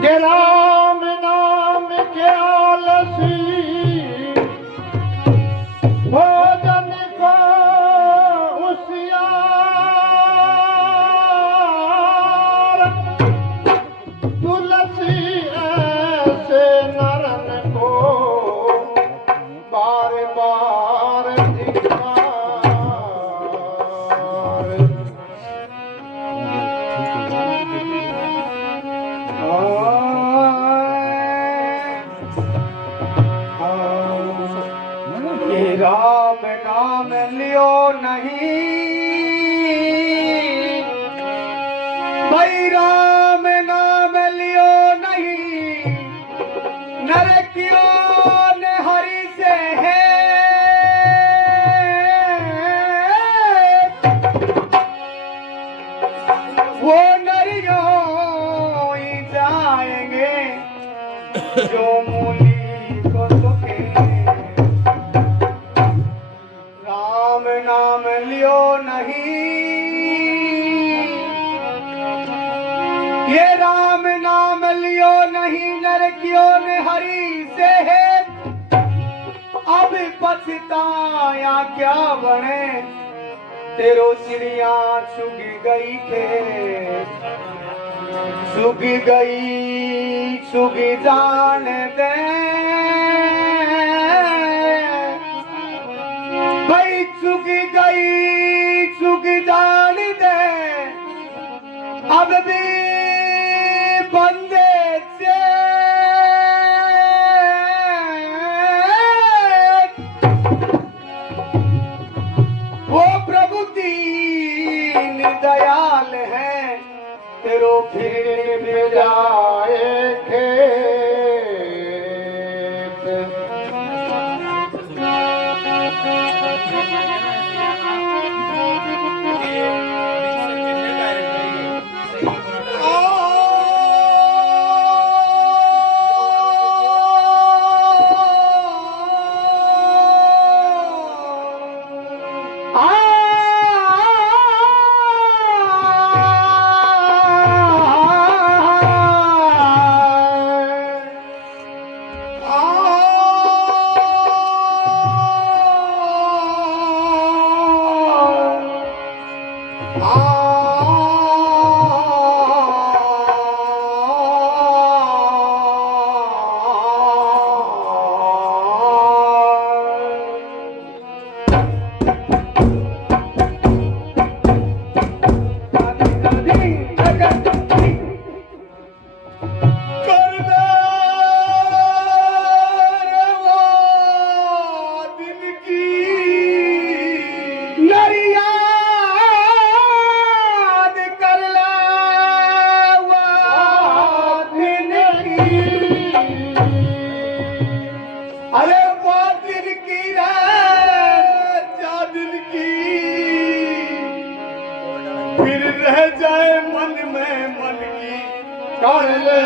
के राम नाम के आलसी भोजन को उसियार तुलसी ऐसे नरन को बार बार राम नाम लियो नहीं भाई राम नाम लियो नहीं नर क्यों ने हरि से है वो नरियों ही जाएंगे जो मूली को सुखे राम नाम लियो नहीं ये राम नाम लियो नहीं नर क्यों ने हरि से है अब पछताया क्या बने तेरो चिड़िया चुग गई थे चुग जान दे भाई चुग जान दे अब भी बंदे से वो प्रभु दीन दयाल है तेरो फिर भेजाए खेत फिर रह जाए मन में मन की कर ले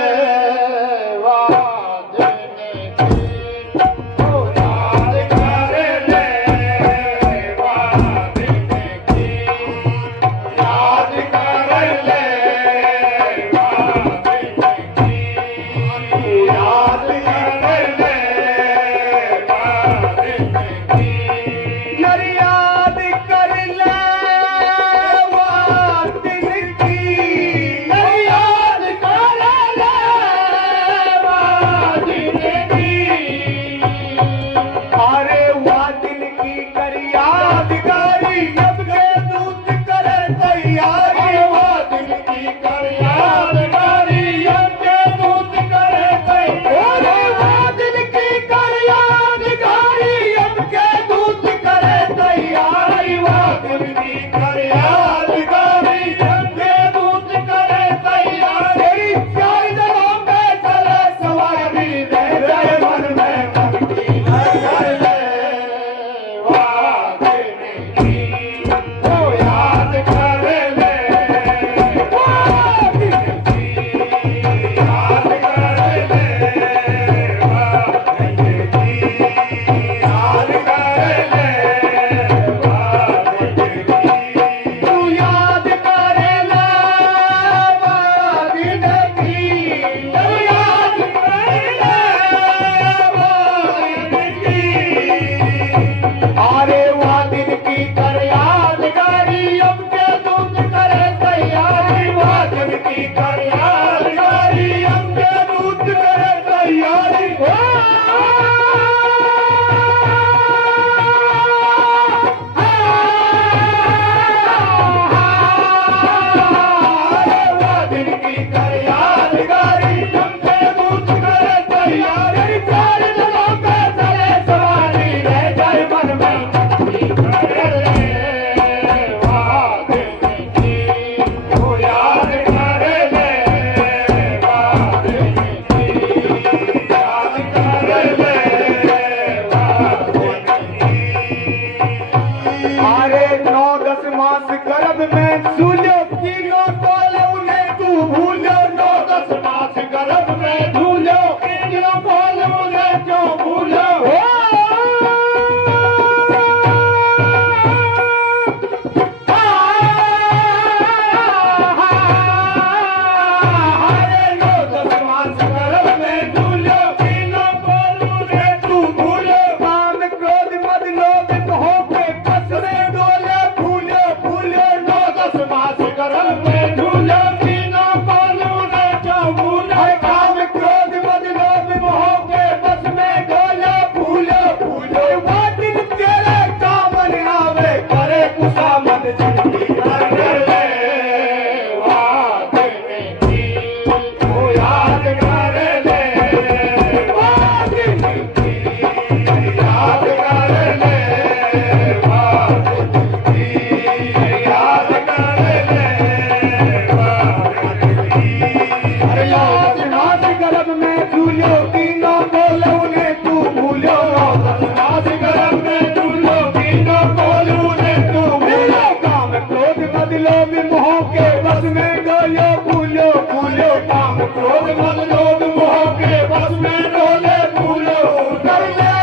में डोलो फूलो फूलो काम क्रोध मद लोभ मोह के बस में डोले फूलो कर ले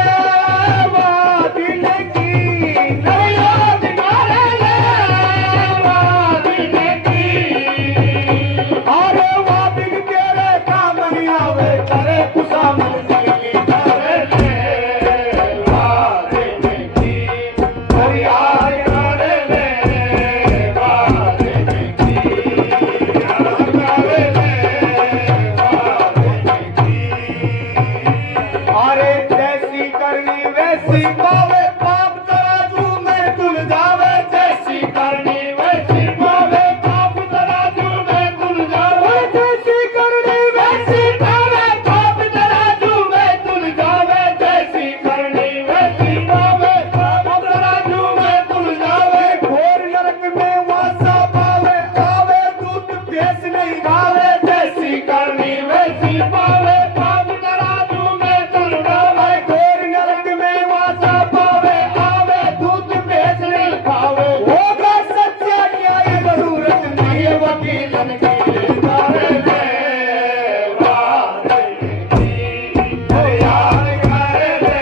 दिल की याद कर ले दिल की अरे वाह दिल तेरे काम नहीं आवे करे खुशामद जिंदगी करे ले वाह दिल की याद कर ले वाह दिल की याद कर ले वाह दिल की अरे जैसी करनी वैसी पावे पाप तराजू में तुल जावे जैसी करनी वैसी पावे पाप तराजू में तुल जावे जैसी करनी वैसी पावे पाप तराजू में तुल जावे जैसी करनी वैसी पावे पाप तराजू में तुल जावे घोर नरक में वासा पावे आवे दूत देश नहीं गावे जैसी करनी वैसी पावे पाप तराजू में तुल जावे घोर नरक में वासा पावे आवे दूत देश नहीं खावे होगा सच्चा न्याय जरूरत नहीं वकीलन की करे ले वाह दिल की याद कर ले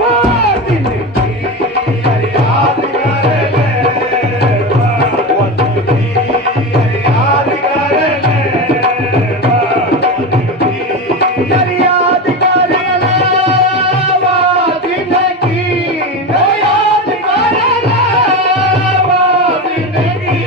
वाह दिल की याद कर ले वाह दिल की याद कर ले वाह दिल की याद कर ले वाह दिल की याद कर ले वाह दिल की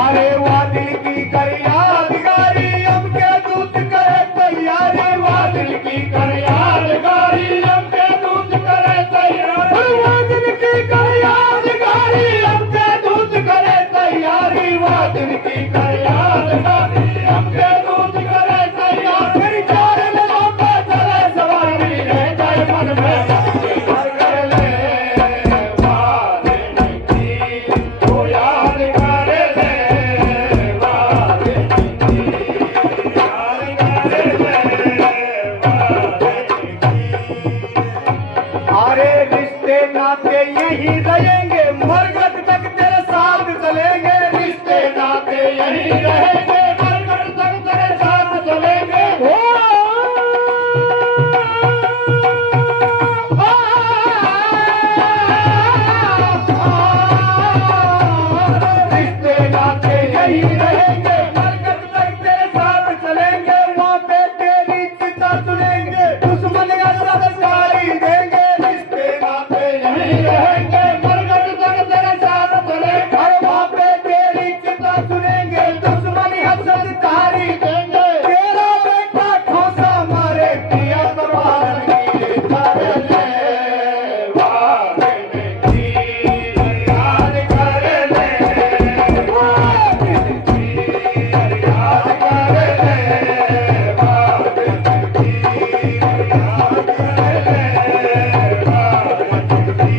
अरे वाह दिल की कर यादगारी हम के दूत करे तैयारी वाह दिल की कर यादगारी हम के दूत करे तैयारी वाह दिल की कर यादगारी हम के दूत करे तैयारी वाह दिल की कर यादगारी हम के दूत करे तैयारी मेरी चार लोगों पे चले सवारी रह जाए मन में कर ले वाह दिल की तो याद कर ले वाह दिल की याद कर ले वाह दिल की अरे रिश्ते नाते यही रहेंगे मरगट तक तेरे साथ चलेंगे रिश्ते नाते यही रहेंगे मरगट तक तेरे साथ चलेंगे रिश्ते नाते यही रहेंगे मरगट तक तेरे साथ चलेंगे वहाँ पे तेरी चिता सुनेंगे दुश्मन का सरकारी देंगे रिश्ते नाते यही रहेंगे मरगट तक तेरे साथ चलेंगे अरे वहाँ पे तेरी चिता सुनेंगे दुश्मन का सरकारी देंगे तेरा बेटा ठोसा मारे पिया कबार की कर ले वाह दिल की याद कर ले वाह दिल की याद कर ले वाह दिल की याद कर ले वाह दिल की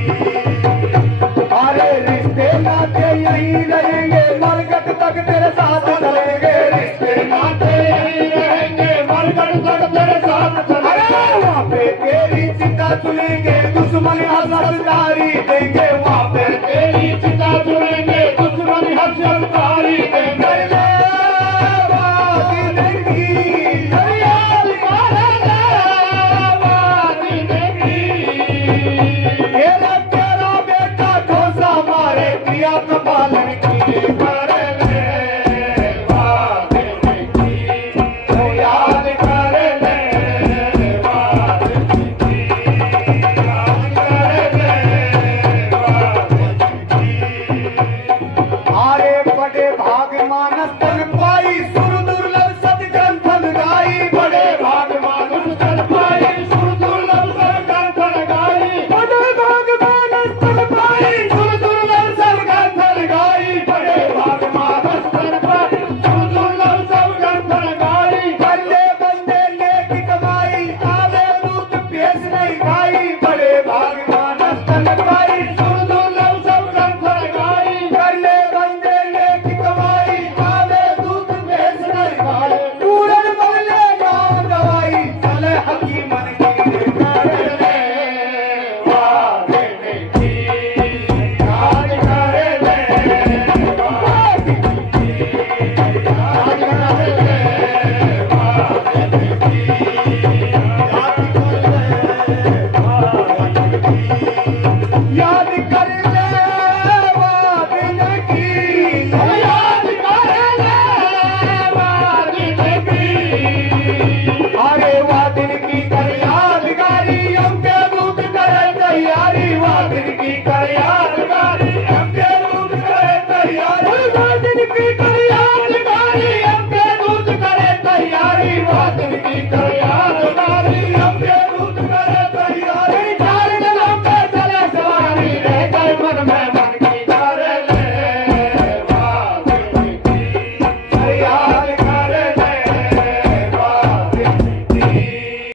अरे रिश्ते नाते यही रहेंगे मरगट तक तेरे साथ चलेंगे रिश्ते नाते यही रहेंगे मरगट तक तेरे साथ चलेंगे वहाँ पे तेरी चिता चुनेंगे दुश्मन हसरदारी देंगे वहाँ पे तेरी चिता चुनेंगे दुश्मन हसरदारी देंगे वाह दिल की याद कर ले वाह दिल की तेरा बेटा ठोसा मारे पिया कपालन की कर ले वाह दिल की तो याद कर ले वाह दिल की याद कर ले वाह दिल की अरे बड़े भाग मानस